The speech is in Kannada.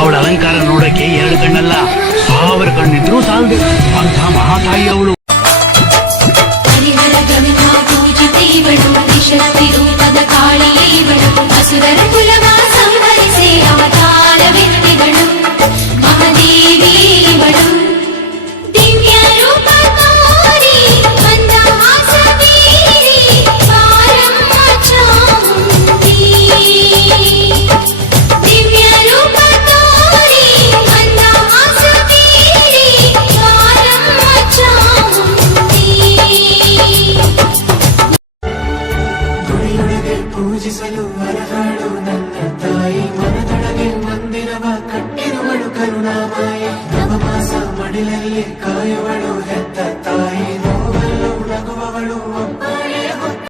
ಅವಳ ಅಲಂಕಾರ ನೋಡಕ್ಕೆ 2 ಕಣ್ಣಲ್ಲ 1000 ಕಣ್ಣಿದ್ರೂ ಸಾಲದು ಅಂತ ಮಹಾತಾಯಿ ಅವಳು. ಪೂಜಿಸಲು ವರಹಾಡು ನನ್ನ ತಾಯಿ ಮನದೊಳಗೆ ಮಂದಿರವ ಕಟ್ಟಿರುವಳು ಕರುಣಾಮಾಯಿ ನವಮಾಸ ಮಡಿಲಲ್ಲಿ ಕಾಯುವಳು